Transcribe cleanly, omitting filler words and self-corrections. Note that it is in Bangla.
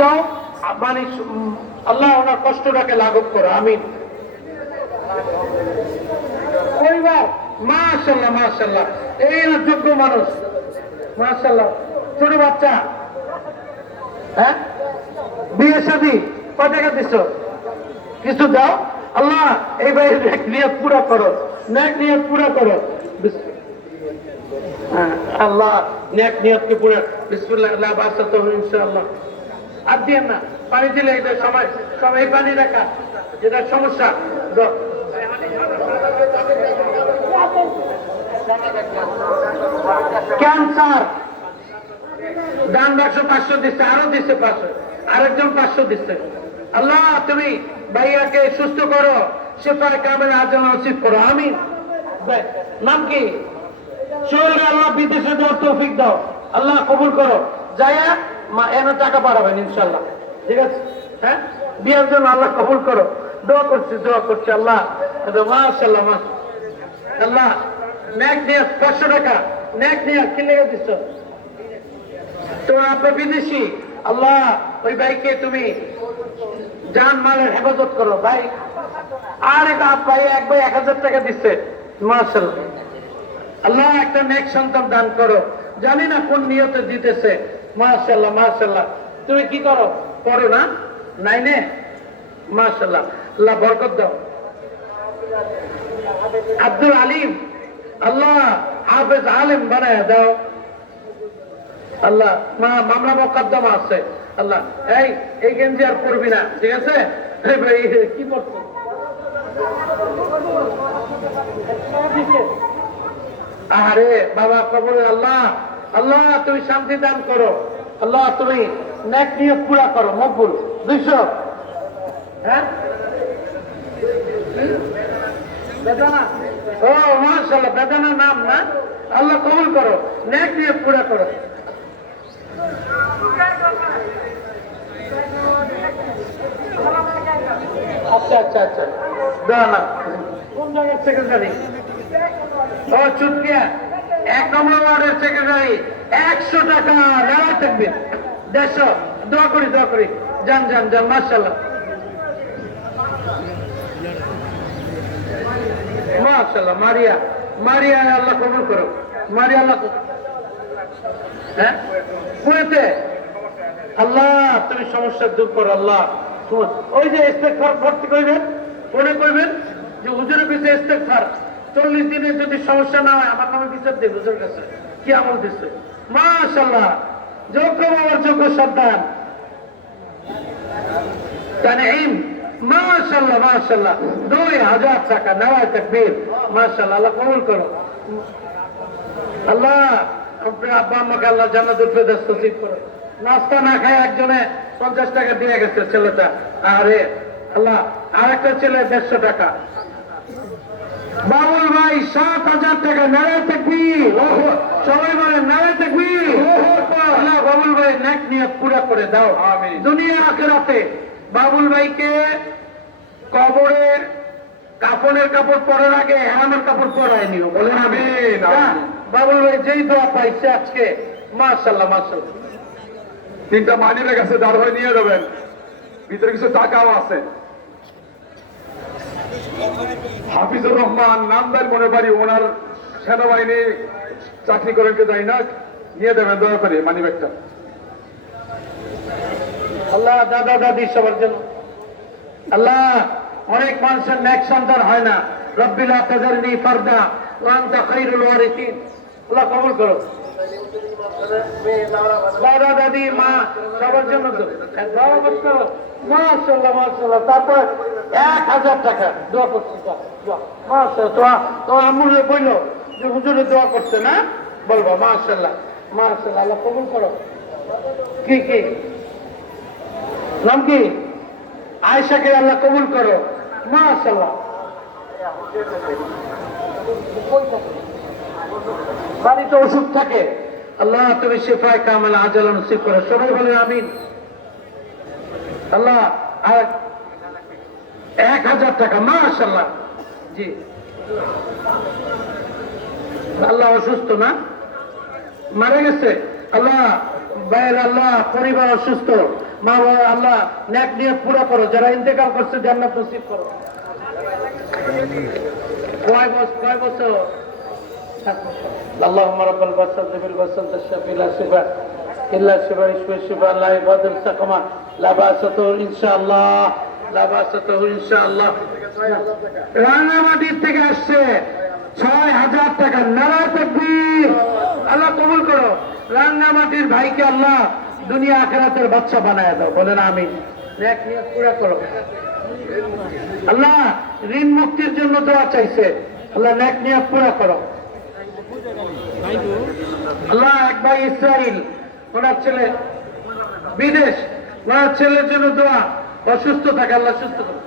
দাও, মানে আল্লাহ ওনার কষ্টটাকে লাঘব করো, আমিন। পরিবার মাশাআল্লাহ মাশাআল্লাহ, এই না যোগ্য মানুষ, মাশাআল্লাহ। ছোট বাচ্চা, হ্যাঁ, বিয়ে শাদী কয় টাকা দিছ? কিছু দাও। আল্লাহ এই ভাই নেক নিয়ত পুরা করো, নেক নিয়ত পুরা করো। আল্লাহ নেক নিয়তকে পুরা, বিসমিল্লাহ, লা বাসা তো ইনশাআল্লাহ। আর দিয়ে না, পানি দিলে এটা সময় সবাই পানি রাখা, যেটা সমস্যা। ক্যান্সার দান বাক্স 500 দিচ্ছে, আরো দিচ্ছে 500, আরেকজন 500 দিচ্ছে। আল্লাহ তুমি ভাইয়াকে সুস্থ করো, শেফায়ে কামেল আজল নসিব করো, আমিন। নাম কি? সোহেল। আল্লাহ বিদেশে দেওয়ার তৌফিক দাও, আল্লাহ কবুল করো। যাইয়া মা এনে টাকা পাঠাবেন ইনশাল্লাহ, ঠিক আছে? হ্যাঁ, বিয়ের জন্য আল্লাহ কবুল করো। দোয়া করছি আল্লাহ, মাশাআল্লাহ মাশাআল্লাহ। আল্লাহ নেক নিয়ে 500 টাকা নেক নিয়ে কি লেগে দিচ্ছ? তো আপনার বিদেশি, আল্লাহ ওই ভাইকে তুমি জান মালের হেফাজত করো ভাই। আর এক ভাই, এক ভাই 1000 টাকা দিচ্ছে, মাশাআল্লাহ। আল্লাহ একটা নেক সন্তান দান করো, জানি না কোন নিয়তে দিতেছে, মাশাআল্লাহ মাশাআল্লাহ। তুমি কি করো? করো না নাইনে, মাশাআল্লাহ, আল্লাহ বরকত দাও। আব্দুল আলিম, আল্লাহ হাফেজ আলেম বানায় দাও। আল্লাহ মামলা মোকদ্দমা আছে, আল্লাহ এই গেঞ্জি আর পরবি না, ঠিক আছে? কি করছো? আরে বাবা কবরে, আল্লাহ আল্লাহ তুমি শান্তি দান করো, আল্লাহ তুমি নেক নিয়ত পুরা করো, মকবুল। 200, হ্যাঁ, বেদানা, ও মাশাআল্লাহ, বেদানা নাম না, আল্লাহ কবুল করো, নেক নিয়ত পুরা করো। আচ্ছা আচ্ছা আচ্ছা, বেদানা কোন জায়গার সেক্রেটারি? ও চুটকিয়া 1 নম্বর ওয়ার্ডের সেক্রেটারি। 100 টাকা নেওয়া থাকবে, 150। দোয়া করি যান যান যান, মাশাআল্লাহ মাশাআল্লাহ। মারিয়া আল্লাহ কবুল করো, মারিয়া আল্লাহ। হ্যাঁ, কুয়েতে, আল্লাহ তুমি সমস্যা দূর করো, আল্লাহ। ওই যে ইস্তেগফার ভর্তি করবেন, ফোনে করবেন যে হুজুরের পিছিয়ে ইস্তেগফার 40 দিনে যদি সমস্যা না হয় আমার নামে বিচার দেব হুজুর কাছে। কি আমল দিচ্ছে, মাশাআল্লাহ। যোগ্য বাবার যোগ্য সন্তান, তানঈম, মাশাআল্লাহ মাশাআল্লাহ। 2000 টাকা নেওয়া, তাকবীর, মাশাআল্লাহ, আল্লাহ কবুল করো। আল্লাহ আপনার আব্বা আম্মাকে আল্লাহ জান্নাতুল ফেরদৌস নসিব করো। নাস্তা না খায় একজনে 50 টাকা দিয়ে গেছে ছেলেটা, আরে আল্লাহ। আরেকটা ছেলে 150 টাকা। বাবুল ভাই 7000 টাকা, নারায়ে তাকবীর, সবাই বলে নারায়ে তাকবীর। আল্লাহ বাবুল ভাই নেক নিয়ত পুরা করে দাও, আমিন। দুনিয়া আখিরাতে বাবুল ভাইকে কবরের কাফনের কাপড় পরার আগে হেরামের কাপড় পরায় নিও, বলেন আমিন। বাবুল ভাই যেই দোয়া পাইছে আজকে, মাশাআল্লাহ মাশাআল্লাহ। 3টা মানি ব্যাগ আছে, দাঁড় হয়ে নিয়ে যাবেন, ভিতরে কিছু টাকাও আছে। হাফিজুর রহমান নামদার মনে বাড়ি, ওনার সেনাবাহিনী চাকরি করেন কে যাই না, নিয়ে দেবেন দয়া করে মানি ব্যাগটা। আল্লাহ দাদা দাদি সবার জন্য, আল্লাহ অনেক মানুষের নেক সন্তান হয় না, রব্বি লা তাযারনি ফারদা ওয়া আনতা খায়রুল ওয়ারিসিন, আল্লাহ কবুল করো। দাদা দাদি মা সবার জন্য তো দোয়া করো, মাশাআল্লাহ মাশাআল্লাহ। তারপর 1000 টাকা দোয়া করছি, মাশাআল্লাহ। তো আম্মুরে বললো যে হুজুরে দোয়া করছে না, বলবো মাশাআল্লাহ মাশাআল্লাহ, আল্লাহ কবুল করো। কি নাম কি? আয়েশাকে আল্লাহ কবুল করো, মাশাআল্লাহ। বাড়িতে ওষুধ থাকে, আল্লাহ তুমি শিফায়ে কামেল আজল নসিব করো, সবাই বলে আমিন। আল্লাহ আর 1000 টাকা, মাশাআল্লাহ। জি, আল্লাহ অসুস্থ না, মারা গেছে, আল্লাহ ভাইয়ের, আল্লাহ পরিবার অসুস্থ, মা বাবা আল্লাহ ন্যাক নিয়ে পুরো করো, যারা ইন্তেকাল করছে জান্নাত নসিব করো। কয় বছর? اللهم رب البصر بالبصر الشفي لا شفاء الا شفاء يشفي الشفاء لا يغادر سقما لا باس به ان شاء الله لا باس به ان شاء الله। রাঙামাটির থেকে আসছে ৬,০০০ টাকা। নারা তাকবীর। আল্লাহ কবুল করো। রাঙামাটির ভাইকে আল্লাহ দুনিয়া আখিরাতের বাদশা বানায় দাও, বলেন আমিন। নেক নিয়ত পুরা করো। আল্লাহ ঋণ মুক্তির জন্য দোয়া চাইছে, আল্লাহ নেক নিয়ত পুরা করো। আল্লাহ এক ভাই ইসরাইল, ওনার ছেলে বিদেশ, ওনার ছেলের জন্য দোয়া, অসুস্থ থাকে, আল্লাহ সুস্থ করো।